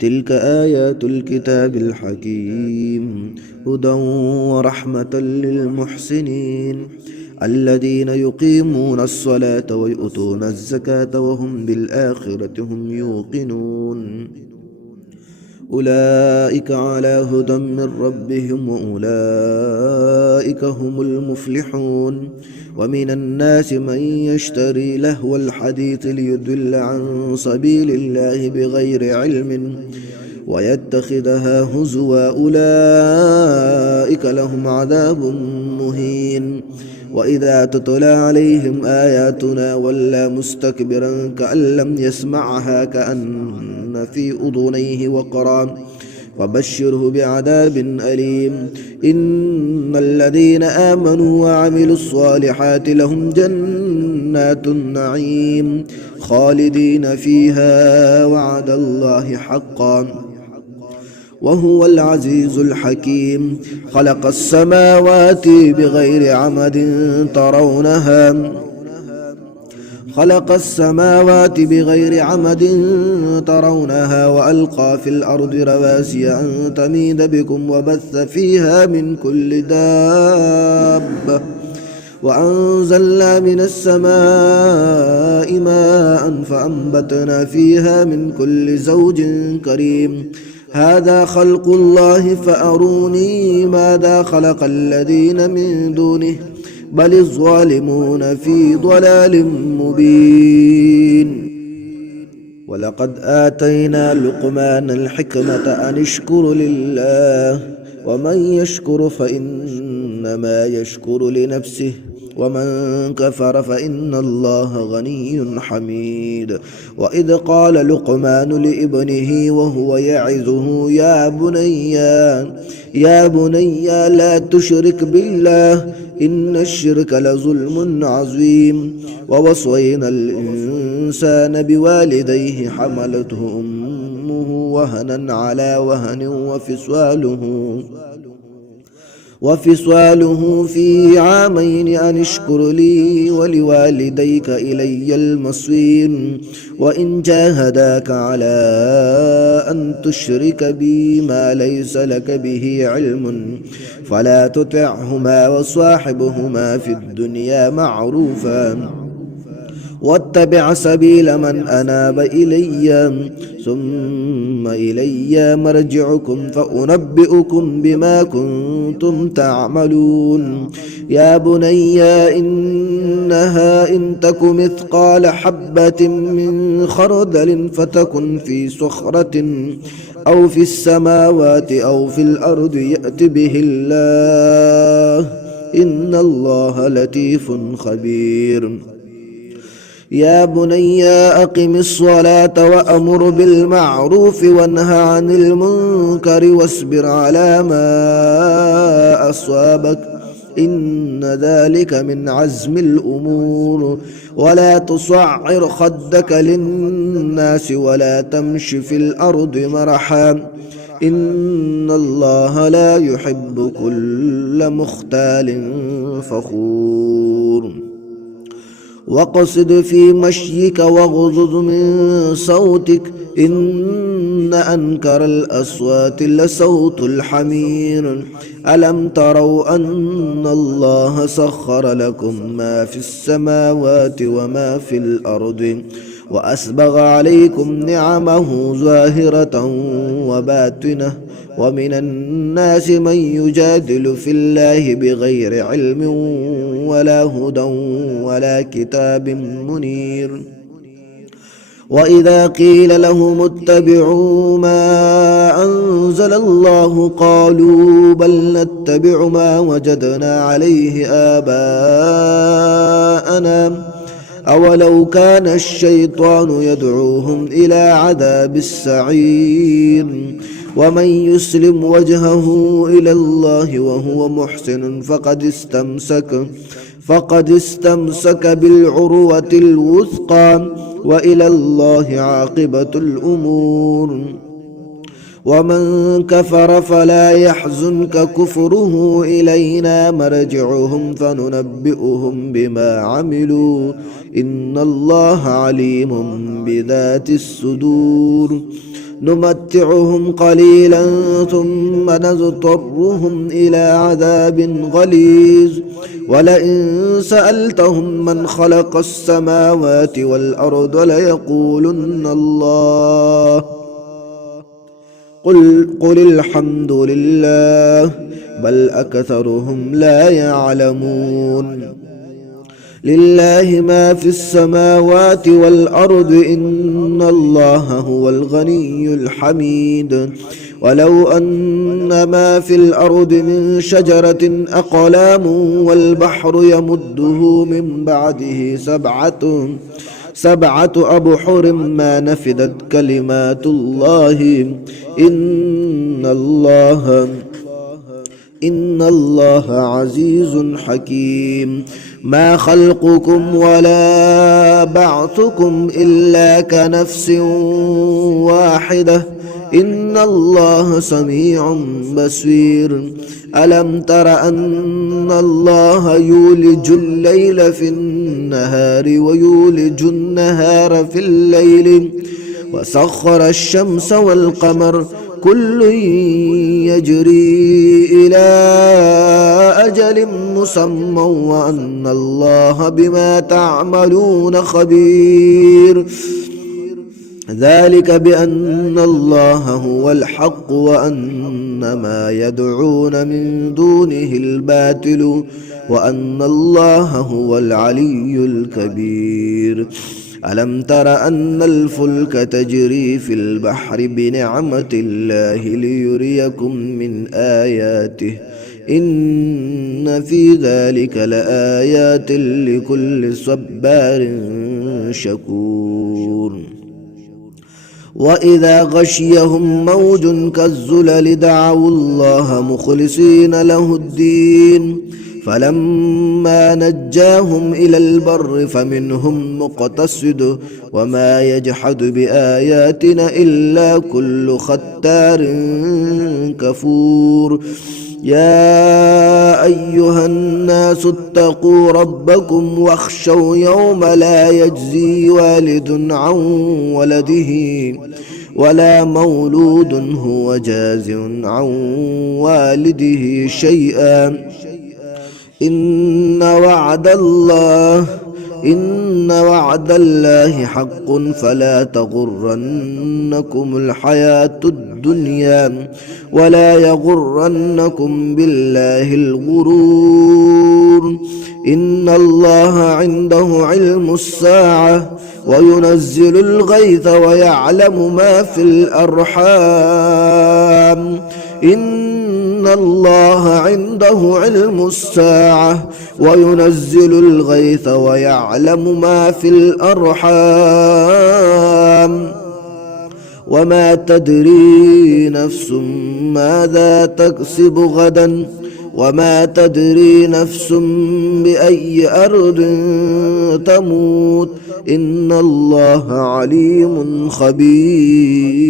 تلك آيات الكتاب الحكيم هدى ورحمة للمحسنين الذين يقيمون الصلاة ويؤتون الزكاة وهم بالآخرة هم يوقنون أولئك على هدى من ربهم وأولئك هم المفلحون ومن الناس من يشتري لهو الحديث ليضل عن سبيل الله بغير علم ويتخذها هزوا أولئك لهم عذاب مهين وإذا تتلى عليهم آياتنا ولى مستكبرا كأن لم يسمعها كأن في أذنيه وقرا وبشره بعذاب أليم إن الذين آمنوا وعملوا الصالحات لهم جنات النعيم خالدين فيها وعد الله حقا وهو العزيز الحكيم خلق السماوات بغير عمد ترونها وألقى في الأرض رواسي أن تميد بكم وبث فيها من كل دابة وأنزلنا من السماء ماء فأنبتنا فيها من كل زوج كريم هذا خلق الله فأروني ماذا خلق الذين من دونه بل الظالمون في ضلال مبين ولقد آتينا لقمان الحكمة أن اشكر لله ومن يشكر فإنما يشكر لنفسه ومن كفر فإن الله غني حميد وإذ قال لقمان لابنه وهو يعظه يا بني لا تشرك بالله إن الشرك لظلم عظيم ووصينا الإنسان بوالديه حملته أمه وهنا على وهن وفصاله في عامين أن اشكر لي ولوالديك إلي المصير وإن جاهداك على أن تشرك بي ما ليس لك به علم فلا تطعهما وصاحبهما في الدنيا معروفا واتبع سبيل من أناب إلي ثم إلي مرجعكم فأنبئكم بما كنتم تعملون يا بني إنها إن تك مثقال حبة من خردل فتكن في صخرة أو في السماوات أو في الأرض يأت به الله إن الله لطيف خبير يا بني أقم الصلاة وأمر بالمعروف وانه عن المنكر واصبر على ما أصابك إن ذلك من عزم الأمور ولا تصعر خدك للناس ولا تمش في الأرض مرحا إن الله لا يحب كل مختال فخور واقصد في مشيك واغضض من صوتك إن أنكر الأصوات لصوت الحمير ألم تروا أن الله سخر لكم ما في السماوات وما في الأرض وأسبغ عليكم نعمه ظاهرة وباطنة ومن الناس من يجادل في الله بغير علم ولا هدى ولا كتاب منير وإذا قيل لهم اتبعوا ما أنزل الله قالوا بل نتبع ما وجدنا عليه آباءنا أولو كان الشيطان يدعوهم إلى عذاب السعير ومن يسلم وجهه إلى الله وهو محسن فقد استمسك بالعروة الوثقى وإلى الله عاقبة الأمور ومن كفر فلا يحزنك كفره إلينا مرجعهم فننبئهم بما عملوا إن الله عليم بذات الصدور نمتعهم قليلا ثم نضطرهم إلى عذاب غليظ ولئن سألتهم من خلق السماوات والأرض ليقولن الله قل الحمد لله بل أكثرهم لا يعلمون لله ما في السماوات والأرض إن الله هو الغني الحميد ولو أن ما في الأرض من شجرة أقلام والبحر يمده من بعده سبعة أبحر ما نفدت كلمات الله إن الله عزيز حكيم ما خلقكم ولا بعثكم إلا كنفس واحدة إن الله سميع بصير ألم تر أن الله يولج الليل في النهار ويولج النهار في الليل وسخر الشمس والقمر كل يجري إلى أجل مسمى وأن الله بما تعملون خبير ذلك بأن الله هو الحق وأن ما يدعون من دونه الباطل وأن الله هو العلي الكبير ألم تر أن الفلك تجري في البحر بنعمة الله ليريكم من آياته إن في ذلك لآيات لكل صبار شكور وإذا غشيهم موج كالظلل دعوا الله مخلصين له الدين فلما نجاهم إلى البر فمنهم مقتصد وما يجحد بآياتنا إلا كل ختار كفور يا أيها الناس اتقوا ربكم واخشوا يوم لا يجزي والد عن ولده ولا مولود هو جاز عن والده شيئا إن وعد الله حق فلا تغرنكم الحياة الدنيا ولا يغرنكم بالله الغرور إن الله عنده علم الساعة وينزل الغيث ويعلم ما في الأرحام إن الله عنده علم الساعة وينزل الغيث ويعلم ما في الأرحام وما تدري نفس ماذا تكسب غدا وما تدري نفس بأي أرض تموت إن الله عليم خبير